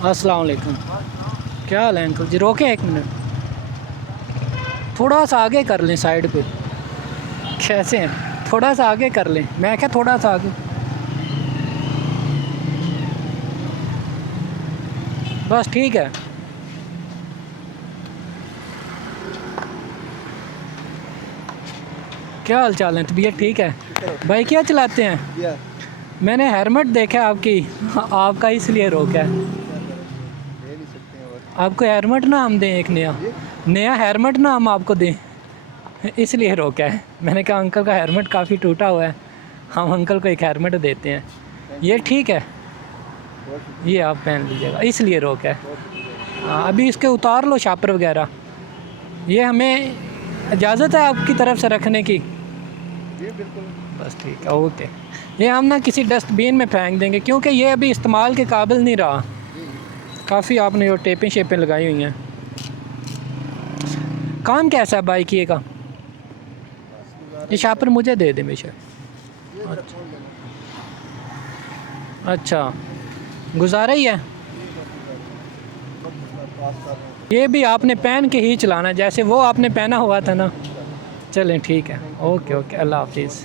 अस्सलाम वालेकुम। क्या हाल है अंकल जी? रोके एक मिनट, थोड़ा सा आगे कर लें साइड पे। कैसे हैं? थोड़ा सा आगे कर लें। मैं क्या थोड़ा सा आगे, बस ठीक है। क्या हाल चाल है? तबीयत ठीक है भाई? क्या चलाते हैं? मैंने हेलमेट देखा आपकी, आपका इसलिए रोका है। आपको हेलमेट ना हम दें, एक नया हेलमेट ना हम आपको दें, इसलिए रोका है। मैंने कहा अंकल का हेलमेट काफ़ी टूटा हुआ है, हम अंकल को एक हेलमेट देते हैं। ये ठीक है, ये आप पहन लीजिएगा, इसलिए रोका है। हाँ, अभी इसके उतार लो शापर वगैरह। ये हमें इजाज़त है आपकी तरफ से रखने की? जी बिल्कुल। बस ठीक है, ओके। ये हम ना किसी डस्टबिन में फेंक देंगे, क्योंकि ये अभी इस्तेमाल के काबिल नहीं रहा। काफ़ी आपने जो टेपें शेपें लगाई हुई हैं। काम कैसा है बाइक का? ये शापर मुझे दे दे बेशक। अच्छा, गुजारा ही है। ये भी आपने पहन के ही चलाना, जैसे वो आपने पहना हुआ था ना। चलें ठीक है, ओके ओके, अल्लाह हाफिज़।